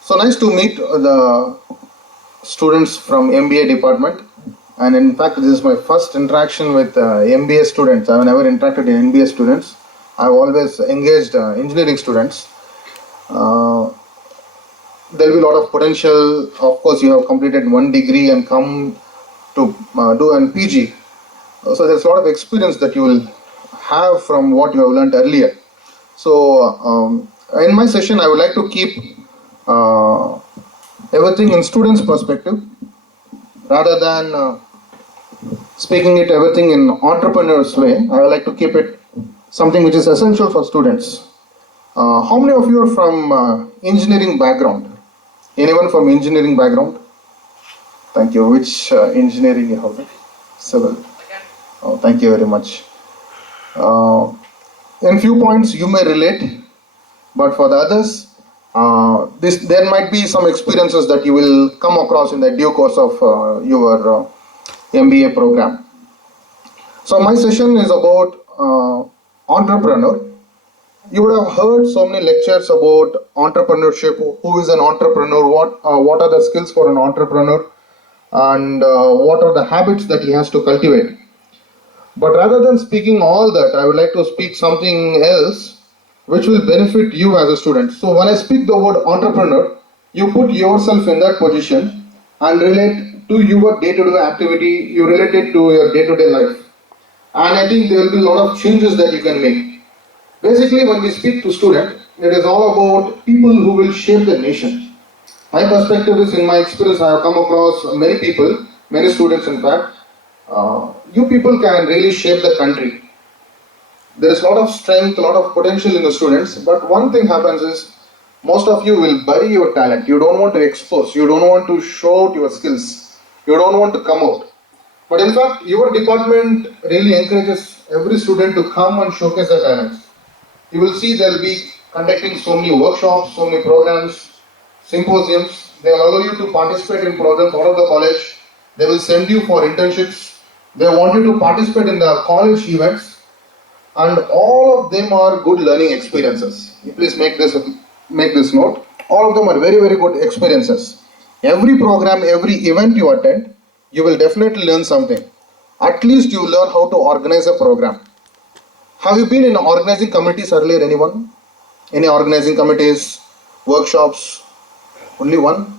So nice to meet the students from MBA department, and in fact this is my first interaction with MBA students. I have never interacted with MBA students. I've always engaged engineering students. There will be a lot of potential. Of course, you have completed one degree and come to do an PG. So there's a lot of experience that you will have from what you have learned earlier. So in my session, I would like to keep everything in students' perspective rather than speaking it everything in entrepreneur's way. I would like to keep it something which is essential for students. How many of you are from engineering background? Anyone from engineering background? Thank you. Which engineering you have? Civil. Oh, thank you very much. In few points you may relate, but for the others, there might be some experiences that you will come across in the due course of your MBA program. So my session is about entrepreneur. You would have heard so many lectures about entrepreneurship. Who is an entrepreneur? What are the skills for an entrepreneur? And what are the habits that he has to cultivate? But rather than speaking all that, I would like to speak something else which will benefit you as a student. So when I speak the word entrepreneur, you put yourself in that position and relate to your day-to-day activity, you relate it to your day-to-day life. And I think there will be a lot of changes that you can make. Basically, when we speak to students, it is all about people who will shape the nation. My perspective is, in my experience, I have come across many people, many students in fact, you people can really shape the country. There is a lot of strength, a lot of potential in the students, but one thing happens is, most of you will bury your talent. You don't want to expose, you don't want to show out your skills, you don't want to come out. But in fact, your department really encourages every student to come and showcase their talents. You will see they'll be conducting so many workshops, so many programs, symposiums. They'll allow you to participate in programs out of the college. They will send you for internships. They want you to participate in the college events. And all of them are good learning experiences. Please make this note. All of them are very, very good experiences. Every program, every event you attend, you will definitely learn something. At least you will learn how to organize a program. Have you been in organizing committees earlier, anyone? Any organizing committees, workshops? Only one?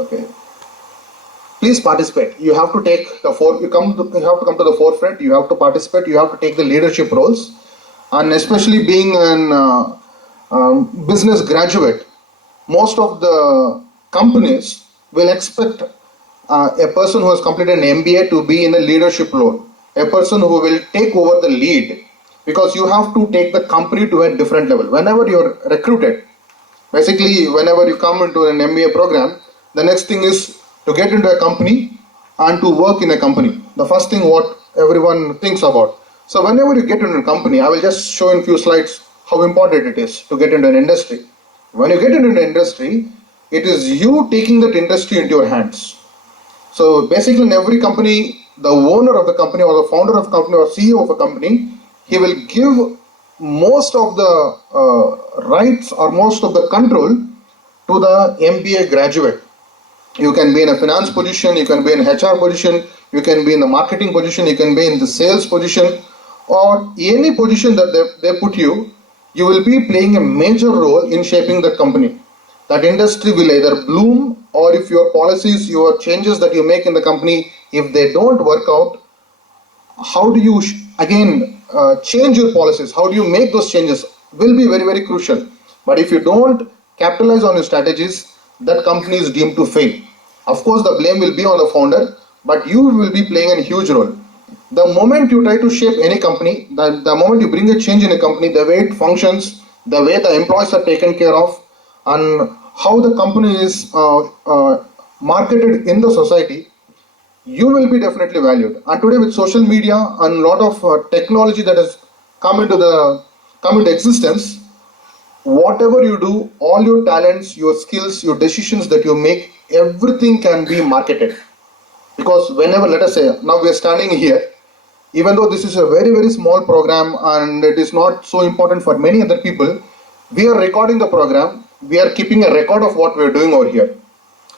Okay. Please participate. You have to take the you have to come to the forefront. You have to participate. You have to take the leadership roles, and especially being an business graduate, most of the companies will expect a person who has completed an MBA to be in a leadership role, a person who will take over the lead, because you have to take the company to a different level. Whenever you are recruited, basically whenever you come into an MBA program, the next thing is to get into a company and to work in a company. The first thing what everyone thinks about. So whenever you get into a company, I will just show in a few slides how important it is to get into an industry. When you get into an industry, it is you taking that industry into your hands. So basically in every company, the owner of the company or the founder of the company or CEO of a company, he will give most of the rights or most of the control to the MBA graduate. You can be in a finance position, you can be in an HR position, you can be in the marketing position, you can be in the sales position, or any position that they put you, you will be playing a major role in shaping the company. That industry will either bloom, or if your policies, your changes that you make in the company, if they don't work out, how do you again change your policies? How do you make those changes will be very, very crucial. But if you don't capitalize on your strategies, that company is deemed to fail. Of course, the blame will be on the founder, but you will be playing a huge role. The moment you try to shape any company, the moment you bring a change in a company, the way it functions, the way the employees are taken care of, and how the company is marketed in the society, you will be definitely valued. And today with social media and a lot of technology that has come into existence, whatever you do, all your talents, your skills, your decisions that you make, everything can be marketed. Because whenever, let us say, now we are standing here, even though this is a very, very small program and it is not so important for many other people, we are recording the program, we are keeping a record of what we are doing over here.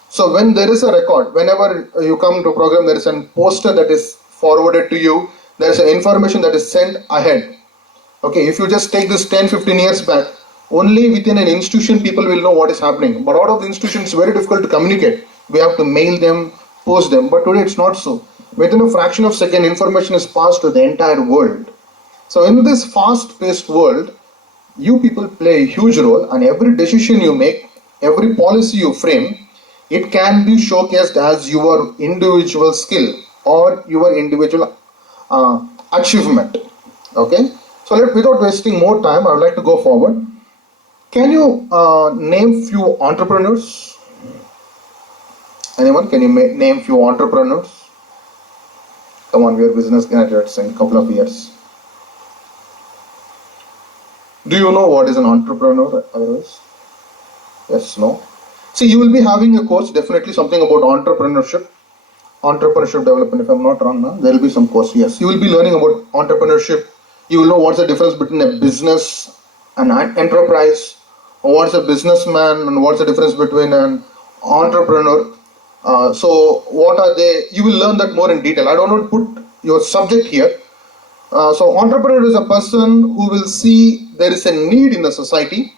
So when there is a record, whenever you come to a program, there is a poster that is forwarded to you, there is an information that is sent ahead. Okay, if you just take this 10-15 years back, only within an institution people will know what is happening. But out of the institution, it's very difficult to communicate. We have to mail them, post them. But today it's not so. Within a fraction of a second, information is passed to the entire world. So in this fast-paced world, you people play a huge role, and every decision you make, every policy you frame, it can be showcased as your individual skill or your individual achievement. Okay, so without wasting more time, I would like to go forward. Can you name few entrepreneurs? Anyone? Can you name few entrepreneurs? Come on, we are business graduates in a couple of years. Do you know what is an entrepreneur otherwise? Yes, no? See, you will be having a course, definitely something about entrepreneurship development. If I'm not wrong now, there will be some course. Yes, you will be learning about entrepreneurship. You will know what's the difference between a business and an enterprise, or what's a businessman and what's the difference between an entrepreneur. So what are they? You will learn that more in detail. I don't want to put your subject here. So entrepreneur is a person who will see there is a need in the society,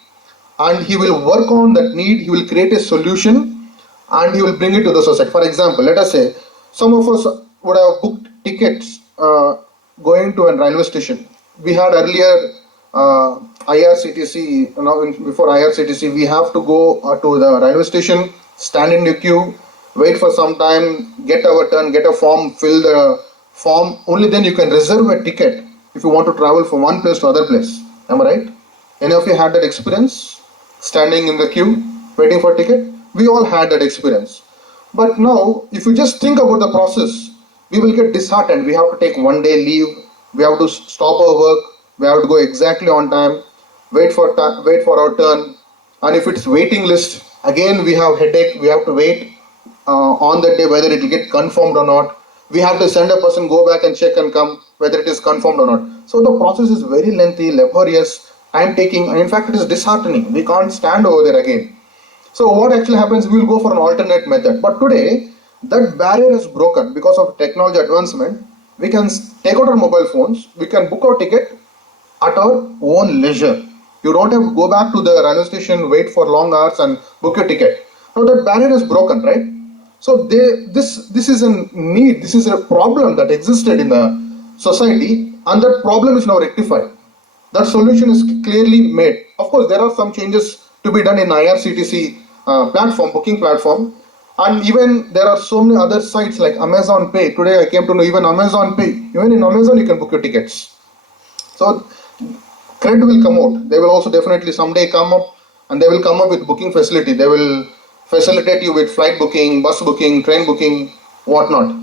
and he will work on that need. He will create a solution and he will bring it to the society. For example, let us say some of us would have booked tickets going to a railway station. We had earlier IRCTC, before IRCTC, we have to go to the railway station, stand in the queue, wait for some time, get our turn, get a form, fill the form. Only then you can reserve a ticket if you want to travel from one place to other place. Am I right? Any of you had that experience? Standing in the queue, waiting for a ticket? We all had that experience. But now, if you just think about the process, we will get disheartened. We have to take one day leave. We have to stop our work. We have to go exactly on time. Wait for our turn. And if it's waiting list, again we have headache. We have to wait on that day whether it will get confirmed or not. We have to send a person, go back and check and come whether it is confirmed or not. So the process is very lengthy, laborious, time taking, and in fact it is disheartening. We can't stand over there again. So what actually happens, we will go for an alternate method. But today, that barrier is broken because of technology advancement. We can take out our mobile phones, we can book our ticket at our own leisure. You don't have to go back to the railway station, wait for long hours and book your ticket. Now that barrier is broken, right? So this is a need, this is a problem that existed in the society, and that problem is now rectified. That solution is clearly made. Of course, there are some changes to be done in IRCTC platform, booking platform, and even there are so many other sites like Amazon Pay. Today I came to know even Amazon Pay. Even in Amazon you can book your tickets. So credit will come out. They will also definitely someday come up, and they will come up with booking facility. They will facilitate you with flight booking, bus booking, train booking, whatnot.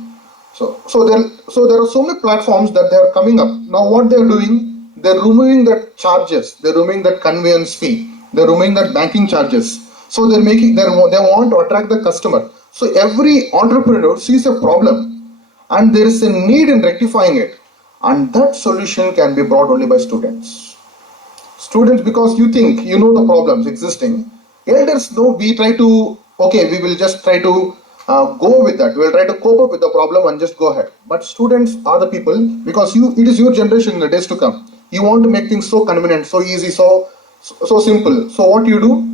So there are so many platforms that they are coming up. Now what they are doing, they are removing the charges, they are removing that conveyance fee, they are removing that banking charges. So they want to attract the customer. So every entrepreneur sees a problem and there is a need in rectifying it, and that solution can be brought only by students. Students, because you think you know the problems existing. Elders, no, we try to, okay, we will just try to go with that. We will try to cope up with the problem and just go ahead. But students are the people, because it is your generation in the days to come. You want to make things so convenient, so easy, so simple. So what you do?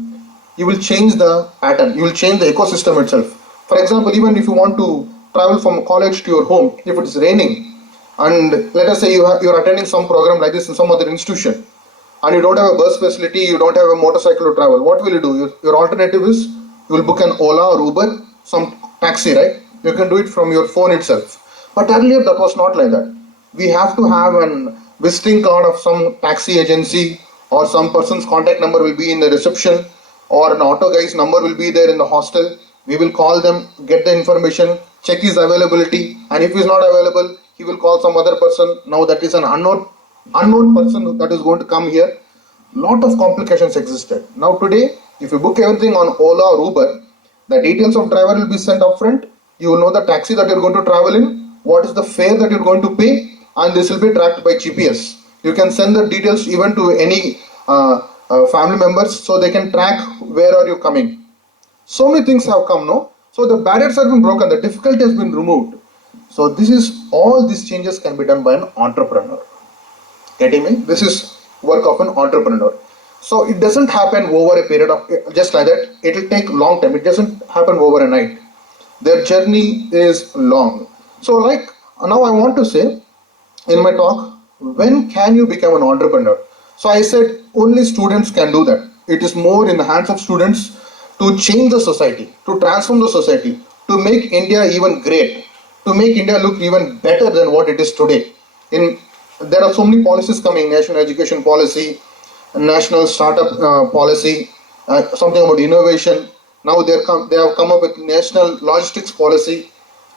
You will change the pattern. You will change the ecosystem itself. For example, even if you want to travel from college to your home, if it is raining, and let us say you are attending some program like this in some other institution, and you don't have a bus facility, you don't have a motorcycle to travel, what will you do? Your alternative is, you will book an Ola or Uber, some taxi, right? You can do it from your phone itself. But earlier that was not like that. We have to have an visiting card of some taxi agency, or some person's contact number will be in the reception, or an auto guy's number will be there in the hostel. We will call them, get the information, check his availability, and if he is not available, he will call some other person. Now that is an unknown person that is going to come here. Lot of complications existed. Now today, if you book everything on Ola or Uber, the details of driver will be sent up front. You will know the taxi that you are going to travel in, what is the fare that you are going to pay, and this will be tracked by GPS. You can send the details even to any family members, so they can track where are you coming. So many things have come, no? So the barriers have been broken, the difficulty has been removed. So this is, all these changes can be done by an entrepreneur. Getting me? This is work of an entrepreneur. So it doesn't happen over a period of just like that. It will take long time. It doesn't happen over a night. Their journey is long. So like now I want to say in my talk, when can you become an entrepreneur? So I said only students can do that. It is more in the hands of students to change the society, to transform the society, to make India even great, to make India look even better than what it is today. There are so many policies coming: national education policy, national startup policy, something about innovation. Now they have come up with national logistics policy.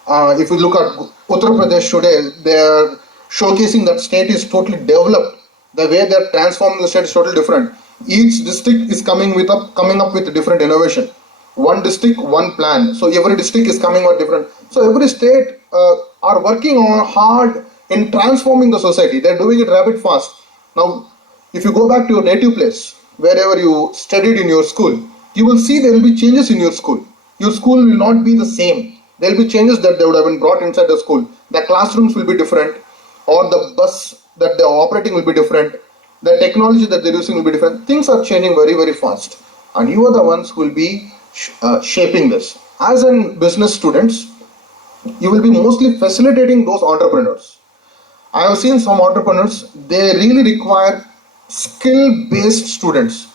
If you look at Uttar Pradesh today, they are showcasing that state is totally developed. The way they are transforming the state is totally different. Each district is coming up with a different innovation. One district, one plan. So every district is coming out different. So every state are working on hard in transforming the society. They're doing it rapid fast. Now, if you go back to your native place, wherever you studied in your school, you will see there will be changes in your school. Your school will not be the same. There will be changes that they would have been brought inside the school. The classrooms will be different, or the bus that they are operating will be different. The technology that they're using will be different. Things are changing very, very fast. And you are the ones who will be shaping this. As in business students, you will be mostly facilitating those entrepreneurs. I have seen some entrepreneurs, they really require skill-based students.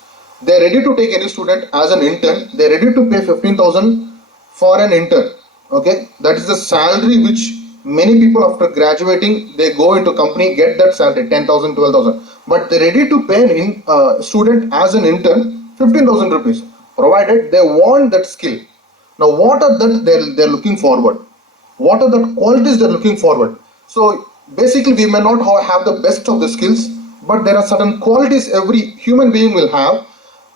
They are ready to take any student as an intern. They are ready to pay 15,000 for an intern. Okay, that is the salary which many people after graduating, they go into company, get that salary, 10,000, 12,000. But they are ready to pay a student as an intern 15,000 rupees, provided they want that skill. Now what are that they're looking forward? What are the qualities they're looking forward? So basically we may not have the best of the skills, but there are certain qualities every human being will have.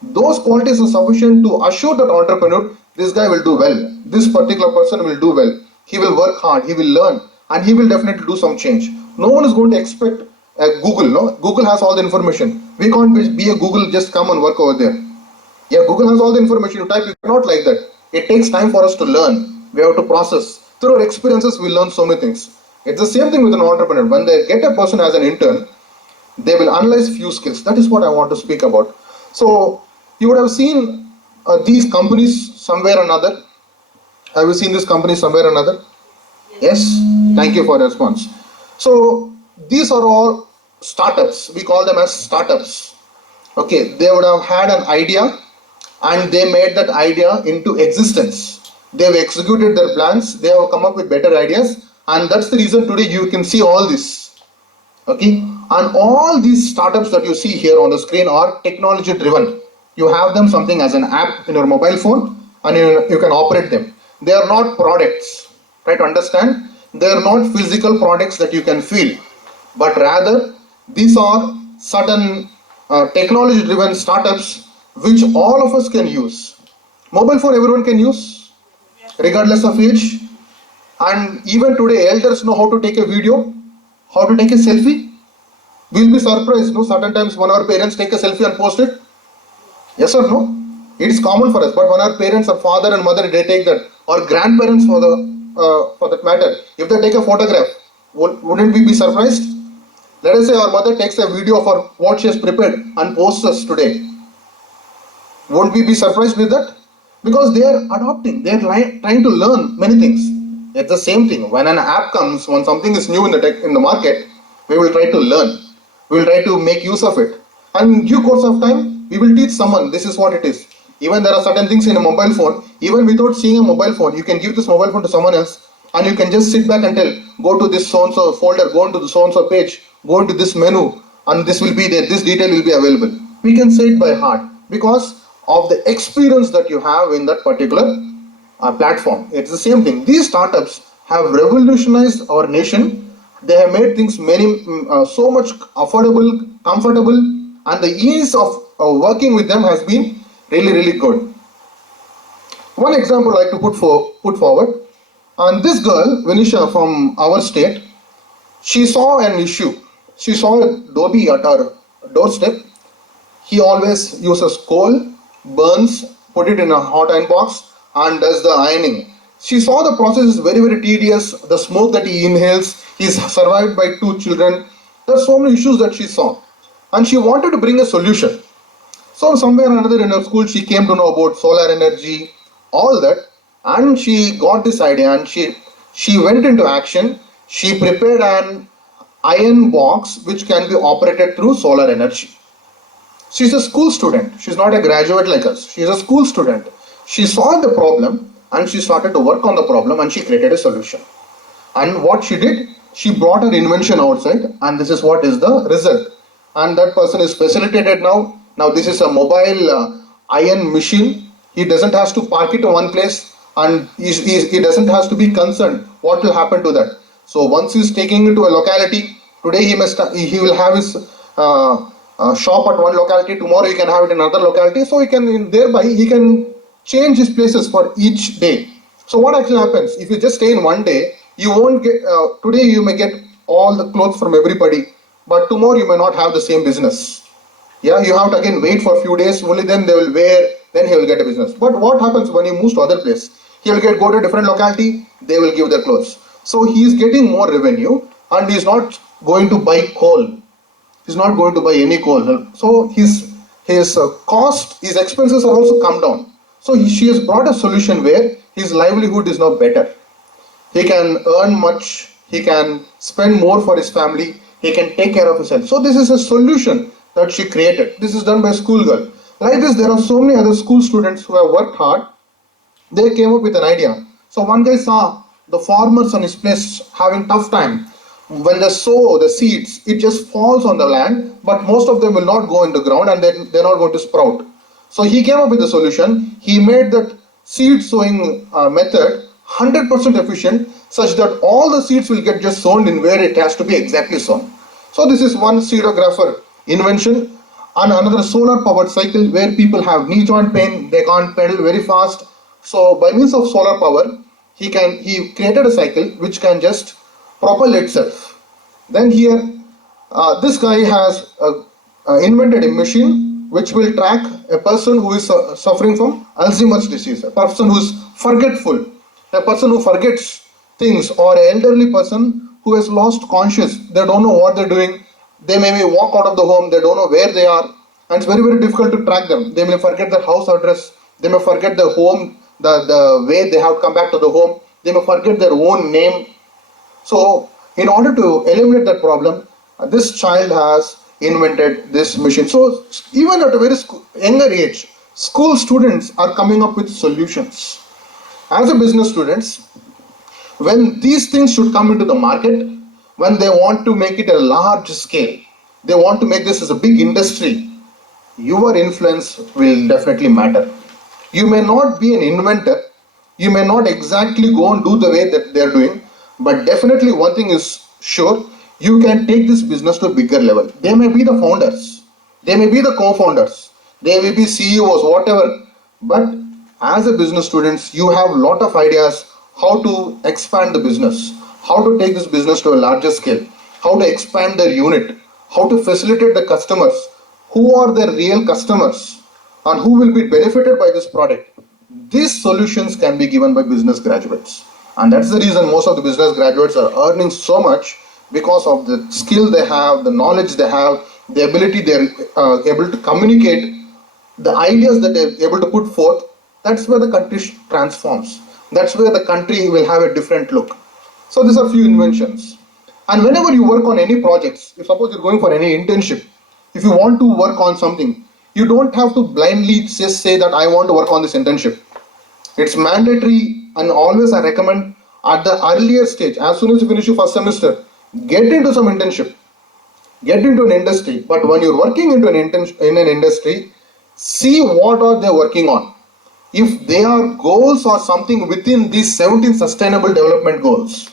Those qualities are sufficient to assure that entrepreneur, this guy will do well, this particular person will do well, he will work hard, he will learn, and he will definitely do some change. No one is going to expect Google, no? Google has all the information. We can't be a Google, just come and work over there. Yeah, Google has all the information, you type, it's not like that. It takes time for us to learn. We have to process. Through our experiences, we learn so many things. It's the same thing with an entrepreneur. When they get a person as an intern, they will analyze few skills. That is what I want to speak about. So you would have seen these companies somewhere or another. Have you seen this company somewhere or another? Yes? Thank you for the response. So these are all startups. We call them as startups. Okay, they would have had an idea and they made that idea into existence. They have executed their plans. They have come up with better ideas, and that's the reason today you can see all this. Okay, and all these startups that you see here on the screen are technology driven. You have them something as an app in your mobile phone, and you can operate them. They are not products. Try to understand. They are not physical products that you can feel, but rather these are certain technology driven startups which all of us can use. Mobile phone everyone can use, regardless of age. And even today elders know how to take a video, how to take a selfie. We'll be surprised, no? Certain times when our parents take a selfie and post it. Yes or no? It is common for us, but when our parents, our father and mother, they take that, or grandparents for that matter, if they take a photograph, wouldn't we be surprised? Let us say our mother takes a video of what she has prepared and posts us today. Won't we be surprised with that? Because they are adopting, they are trying to learn many things. It's the same thing. When an app comes, when something is new in the market, we will try to learn. We will try to make use of it. And in due course of time, we will teach someone this is what it is. Even there are certain things in a mobile phone, even without seeing a mobile phone, you can give this mobile phone to someone else and you can just sit back and tell, go to this so-and-so folder, go into the so-and-so page, go into this menu, and this will be there, this detail will be available. We can say it by heart because of the experience that you have in that particular platform. It's the same thing. These startups have revolutionized our nation. They have made things so much affordable, comfortable, and the ease of working with them has been really, really good. One example I like to put forward, and this girl, Venisha from our state, She saw an issue. She saw a Dobby at her doorstep. He always uses coal, burns, put it in a hot iron box, and does the ironing. She saw the process is very, very tedious. The smoke that he inhales, he's survived by 2 children. There are so many issues that she saw. And she wanted to bring a solution. So somewhere or another in her school, she came to know about solar energy, all that, and she got this idea and she went into action. She prepared an iron box which can be operated through solar energy. She's a school student. She's not a graduate like us. She's a school student. She saw the problem and she started to work on the problem and she created a solution. And what she did, she brought her invention outside, and this is what is the result. And that person is facilitated now. Now this is a mobile iron machine. He doesn't have to park it in one place, and he doesn't have to be concerned what will happen to that. So once he's taking it to a locality, today he will have his shop at one locality, tomorrow he can have it in another locality, so thereby he can change his places for each day. So what actually happens, if you just stay in one day, you won't get, today you may get all the clothes from everybody, but tomorrow you may not have the same business. Yeah, you have to again wait for a few days, only then they will wear, then he will get a business. But what happens when he moves to other place? He will go to a different locality, they will give their clothes. So he is getting more revenue, and he is not going to buy coal. He's not going to buy any coal. So his cost, his expenses are also come down. So she has brought a solution where his livelihood is now better. He can earn much, he can spend more for his family, he can take care of himself. So this is a solution that she created. This is done by a school girl. Like this, there are so many other school students who have worked hard. They came up with an idea. So one guy saw the farmers on his place having tough time. When they sow the seeds, it just falls on the land, but most of them will not go in the ground and they're not going to sprout. So he came up with a solution. He made that seed sowing method 100% efficient, such that all the seeds will get just sown in where it has to be exactly sown. So this is one seedographer invention. And another solar powered cycle where people have knee joint pain, they can't pedal very fast. So by means of solar power, he created a cycle which can just propel itself. Then here, this guy has invented a machine which will track a person who is suffering from Alzheimer's disease, a person who is forgetful, a person who forgets things, or an elderly person who has lost conscious. They don't know what they're doing. They may walk out of the home, they don't know where they are, and it's very, very difficult to track them. They may forget their house address, they may forget the home, the way they have come back to the home, they may forget their own name. So in order to eliminate that problem, this child has invented this machine. So even at a very younger age, school students are coming up with solutions. As a business students, when these things should come into the market, when they want to make it a large scale, they want to make this as a big industry, your influence will definitely matter. You may not be an inventor, you may not exactly go and do the way that they're doing, but definitely one thing is sure, you can take this business to a bigger level. They may be the founders, they may be the co-founders, they may be CEOs, whatever, but as a business students, you have a lot of ideas how to expand the business, how to take this business to a larger scale, how to expand their unit, how to facilitate the customers, who are their real customers, and who will be benefited by this product. These solutions can be given by business graduates. And that's the reason most of the business graduates are earning so much, because of the skill they have, the knowledge they have, the ability they're able to communicate, the ideas that they're able to put forth. That's where the country transforms. That's where the country will have a different look. So these are few inventions. And whenever you work on any projects, if suppose you're going for any internship, if you want to work on something, you don't have to blindly just say that I want to work on this internship. It's mandatory, and always I recommend at the earlier stage, as soon as you finish your first semester, get into some internship, get into an industry. But when you're working into in an industry, see what are they working on. If their goals are something within these 17 sustainable development goals,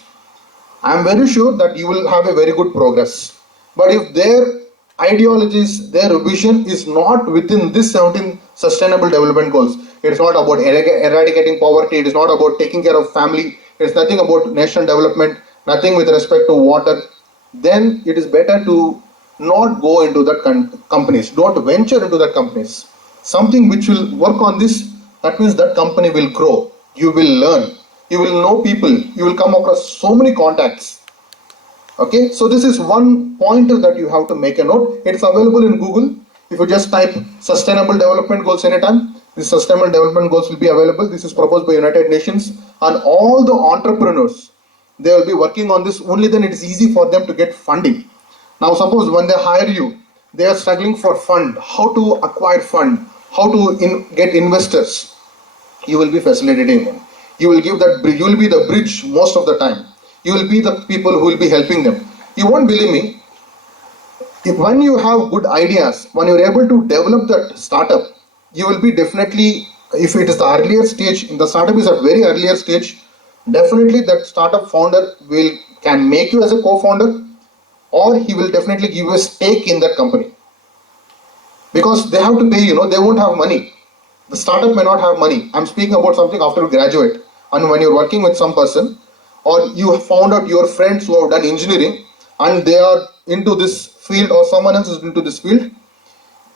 I'm very sure that you will have a very good progress. But if their ideologies, their vision is not within this 17 sustainable development goals, it's not about eradicating poverty, it is not about taking care of family, it's nothing about national development, nothing with respect to water, then it is better to not go into that companies. Don't venture into that companies. Something which will work on this, that means that company will grow. You will learn. You will know people. You will come across so many contacts. Okay, so this is one pointer that you have to make a note. It's available in Google. If you just type sustainable development goals anytime, the sustainable development goals will be available. This is proposed by United Nations, and all the entrepreneurs, they will be working on this. Only then it is easy for them to get funding. Now suppose when they hire you, they are struggling for fund, how to acquire fund, how to get investors. You will be facilitating them. You will give that bridge. You will be the bridge most of the time. You will be the people who will be helping them. You won't believe me. When you have good ideas, when you are able to develop that startup, you will be definitely, if it is the earlier stage, the startup is at very earlier stage, definitely that startup founder can make you as a co-founder, or he will definitely give you a stake in that company. Because they have to pay, they won't have money. The startup may not have money. I'm speaking about something after you graduate. And when you're working with some person, or you have found out your friends who have done engineering and they are into this field, or someone else is into this field,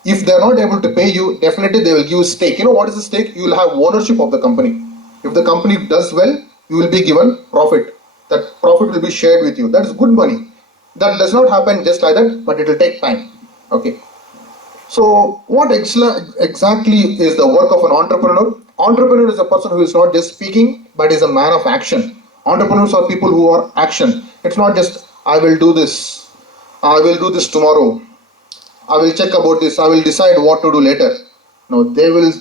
if they are not able to pay you, definitely they will give you stake. You know what is the stake? You will have ownership of the company. If the company does well, you will be given profit. That profit will be shared with you. That is good money. That does not happen just like that, but it will take time. Okay. So what exactly is the work of an entrepreneur? Entrepreneur is a person who is not just speaking, but is a man of action. Entrepreneurs are people who are action. It's not just, I will do this, I will do this tomorrow, I will check about this, I will decide what to do later. No, they won't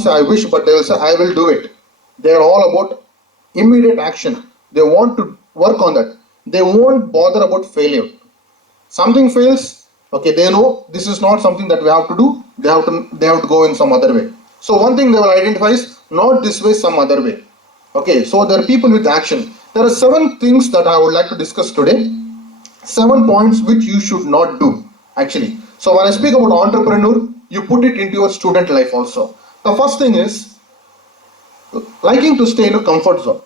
say I wish, but they will say I will do it. They are all about immediate action. They want to work on that. They won't bother about failure. Something fails, okay, they know this is not something that we have to do. They have to go in some other way. So one thing they will identify is not this way, some other way. Okay, so there are people with action. There are 7 things that I would like to discuss today. 7 points which you should not do, actually. So when I speak about entrepreneur, you put it into your student life also. The first thing is liking to stay in a comfort zone.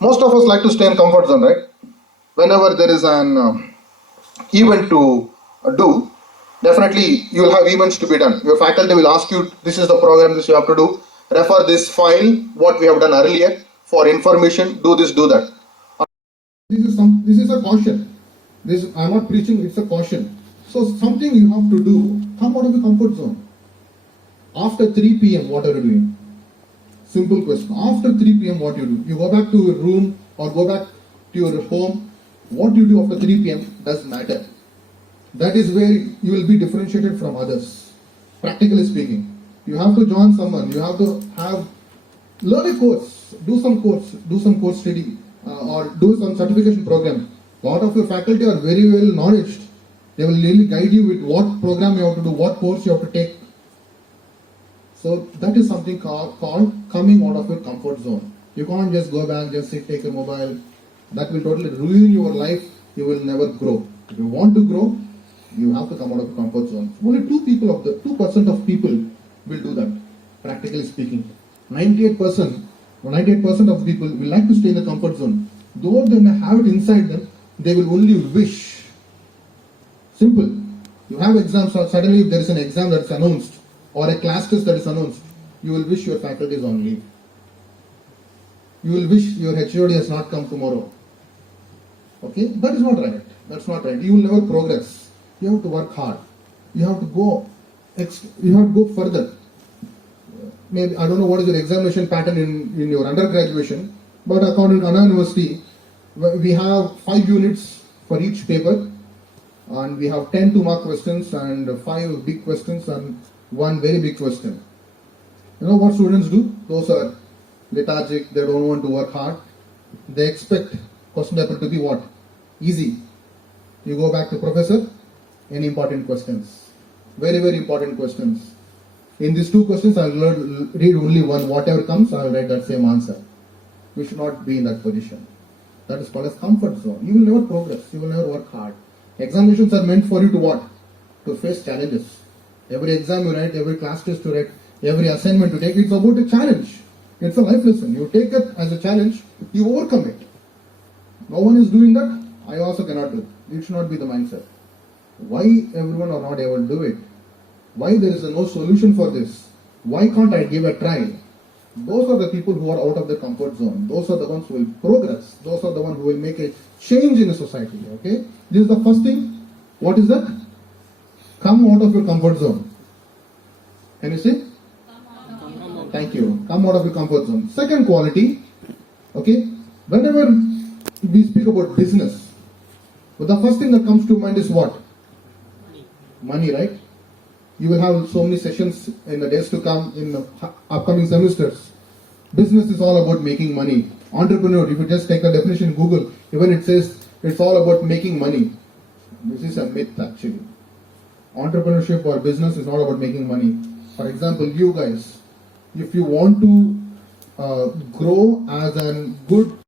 Most of us like to stay in comfort zone, right? Whenever there is an event to do, definitely you will have events to be done. Your faculty will ask you, this is the program, this you have to do. Refer this file, what we have done earlier. For information, do this, do that. This is a caution. I'm not preaching, it's a caution. So something you have to do, come out of the comfort zone. After 3 p.m., what are you doing? Simple question. After 3 p.m., what you do? You go back to your room or go back to your home. What you do after 3 p.m. does matter. That is where you will be differentiated from others. Practically speaking, you have to join someone. You have to learn a course. Do some course study, or do some certification program. A lot of your faculty are very well knowledged. They will really guide you with what program you have to do, what course you have to take. So that is something called coming out of your comfort zone. You can't just go back, just sit, take a mobile. That will totally ruin your life. You will never grow. If you want to grow, you have to come out of your comfort zone. Only 2% of people will do that, practically speaking. 98% of people will like to stay in the comfort zone. Though they may have it inside them, they will only wish. Simple. You have exams, or suddenly if there is an exam that is announced, or a class test that is announced, you will wish your faculty is on leave. You will wish your HOD has not come tomorrow. Okay? That is not right. That's not right. You will never progress. You have to work hard. You have to go further. Maybe, I don't know what is your examination pattern in your undergraduation, but according to Anna University, we have 5 units for each paper, and we have 10 2-mark questions and 5 big questions and 1 very big question. You know what students do? Those are lethargic, they don't want to work hard. They expect question paper to be what? Easy. You go back to professor, any important questions. Very, very important questions. In these 2 questions, I will read only one. Whatever comes, I will write that same answer. You should not be in that position. That is called as comfort zone. You will never progress. You will never work hard. Examinations are meant for you to what? To face challenges. Every exam you write, every class test you write, every assignment you take, it's about a challenge. It's a life lesson. You take it as a challenge, you overcome it. No one is doing that. I also cannot do. It should not be the mindset. Why everyone are not able to do it? Why there is no solution for this? Why can't I give a try? Those are the people who are out of the comfort zone. Those are the ones who will progress. Those are the ones who will make a change in the society. Okay? This is the first thing. What is that? Come out of your comfort zone. Can you see? Thank you. Come out of your comfort zone. Second quality. Okay? Whenever we speak about business, the first thing that comes to mind is what? Money, right? You will have so many sessions in the days to come in the upcoming semesters. Business is all about making money. Entrepreneur, if you just take the definition in Google, even it says it's all about making money. This is a myth actually. Entrepreneurship or business is not about making money. For example, you guys, if you want to grow as a good